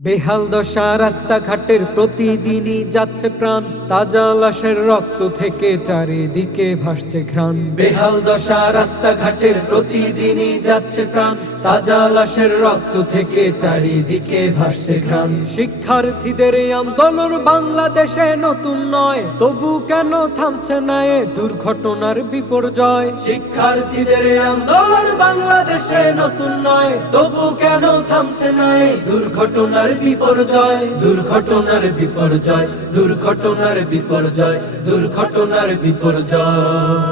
বেহাল দশা রাস্তাঘাটের প্রতিদিনই যাচ্ছে প্রাণ। তাজা লাশের রক্ত থেকে চারিদিকে ভাসছে ঘ্রাণ। বেহাল দশা রাস্তাঘাটের প্রতিদিনই যাচ্ছে প্রাণ। তাজা লাশের রক্ত থেকে চারিদিকে ভাসছে ঘ্রাণ। শিক্ষার্থীদের আন্দোলন বাংলাদেশে নতুন নয়। তবু কেন থামছে না এ দুর্ঘটনার বিপর্যয়? শিক্ষার্থীদের আন্দোলন বাংলাদেশে নতুন নয়। তবু কেন থামছে না এই দুর্ঘটনার বিপর্যয় দুর্ঘটনার বিপর্যয় দুর্ঘটনার বিপর্যয় দুর্ঘটনার বিপর্যয়।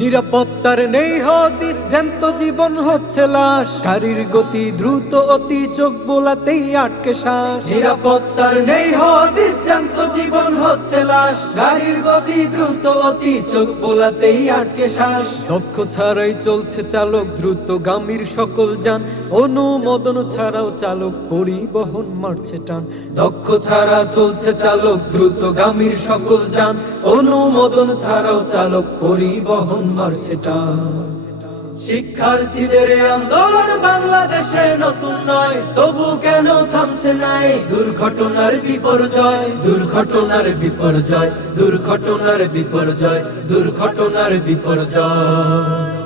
নিরাপত্তার নেই হদিস, জ্যান্ত জীবন হচ্ছে লাশ। গাড়ির গতি দ্রুত, অতি চোখ বোলাতেই আটকে শ্বাস। নিরাপত্তার নেই হদিস, জ্যান্ত জীবন হচ্ছে লাশ। গাড়ির গতি দ্রুত, অতি চোখ বোলাতেই আটকে শ্বাস। দক্ষ ছাড়াই চলছে চালক দ্রুত গামীর সকল যান। অনুমোদন ছাড়াও চালক পরিবহন মারছে টান। দক্ষ ছাড়া চলছে চালক দ্রুত গামীর সকল যান। অনুমোদন ছাড়াও চালক পরিবহন মারছে টান শিক্ষার্থীদের আন্দোলন বাংলাদেশে নতুন নয়। তবু কেন থামছে নাই দুর্ঘটনার বিপর্যয়? দুর্ঘটনার বিপর্যয় দুর্ঘটনার বিপর্যয় দুর্ঘটনার বিপর্যয়।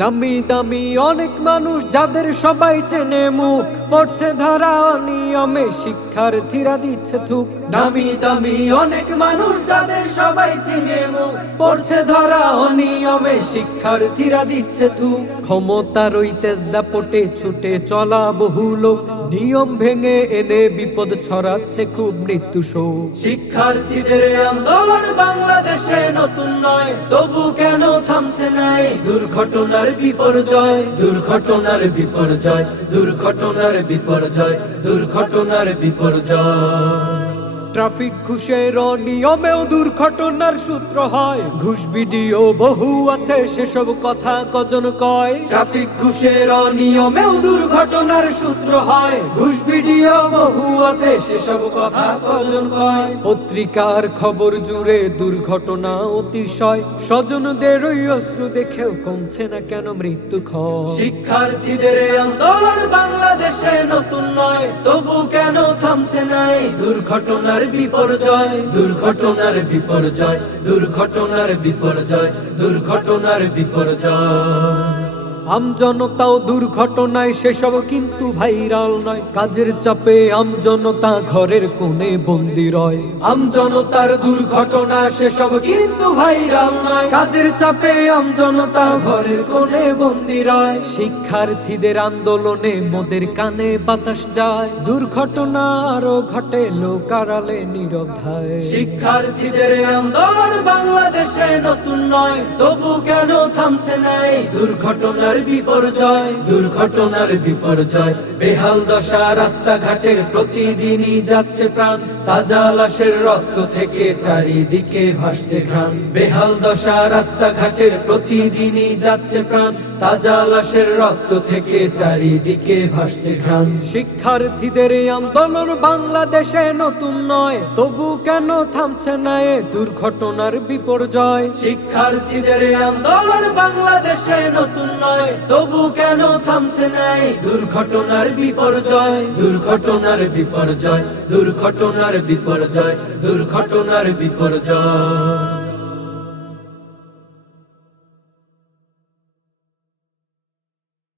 নামি দামি অনেক মানুষ যাদের সবাই চেনে মুখ, পড়ছে ধরা অনিয়মে, শিক্ষার্থীরা দিচ্ছে থুক। নামি দামি অনেক মানুষ যাদের সবাই চেনে মুখ, পড়ছে ধরা অনিয়মে, শিক্ষার্থীরা দিচ্ছে থুক। ক্ষমতার ওই তেজ দাপটে ছুটে চলা বহু লোক, নিয়ম ভেঙে এনে বিপদ ছড়াচ্ছে খুব মৃত্যু শোক। শিক্ষার্থীদের আন্দোলন বাংলাদেশে নতুন নয় তবু কেন থামছে নাই দুর্ঘটনার বিপর্যয়? দুর্ঘটনার বিপর্যয় দুর্ঘটনার বিপর্যয় দুর্ঘটনার বিপর্যয়। ট্রাফিক ঘুষের নিয়মেও দুর্ঘটনার সূত্র হয়। ঘুষ ভিডিও বহু আছে, সেসব কথা কজন কয়? ট্রাফিক ঘুষের নিয়মেও দুর্ঘটনার সূত্র হয়। ঘুষ ভিডিও বহু আছে, সেসব কথা কজন কয়? পত্রিকার খবর জুড়ে দুর্ঘটনা অতিশয়। স্বজনদের ওই অশ্রু দেখেও কমছে না কেন মৃত্যু শিক্ষার্থীদের আন্দোলন বাংলাদেশে নতুন নয়। তবু কেন থামছে নাই দুর্ঘটনার বিপর্যয় দুর্ঘটনার বিপর্যয় দুর্ঘটনার বিপর্যয় দুর্ঘটনার বিপর্যয়। আমজনতাও দুর্ঘটনায় সেসব কিন্তু ভাইরাল নয়। কাজের চাপে আমজনতা ঘরের কোণে বন্দি রয়। আমজনতার দুর্ঘটনা সেসব কিন্তু ভাইরাল নয়। কাজের চাপে আমজনতা ঘরের কোণে বন্দি রয়। শিক্ষার্থীদের আন্দোলনে মোদের কানে বাতাস যায়। দুর্ঘটনা আরও ঘটে লোকারালে নীরব শিক্ষার্থীদের আন্দোলন বাংলাদেশে নতুন নয়। তবু কেন থামছে নাই দুর্ঘটনার বিপর্যয় দুর্ঘটনার বিপর্যয়। বেহাল দশা রাস্তাঘাটের প্রতিদিনই যাচ্ছে প্রাণ। তাজা লাশের রক্ত থেকে চারিদিকে ভাসছে ঘ্রাণ। বেহাল দশা রাস্তাঘাটের প্রতিদিনই যাচ্ছে প্রাণ। তাজা লাশের রক্ত থেকে চারিদিকে ভাসছে ঘ্রাণ। শিক্ষার্থীদের আন্দোলন বাংলাদেশে নতুন নয়। তবু কেন থামছে না এ দুর্ঘটনার বিপর্যয়? শিক্ষার্থীদের আন্দোলন বাংলাদেশে নতুন নয়। তবু কেন থামছে নাই দুর্ঘটনার বিপর্যয়? দুর্ঘটনার বিপর্যয় দুর্ঘটনার বিপর্যয় দুর্ঘটনার বিপর্যয়।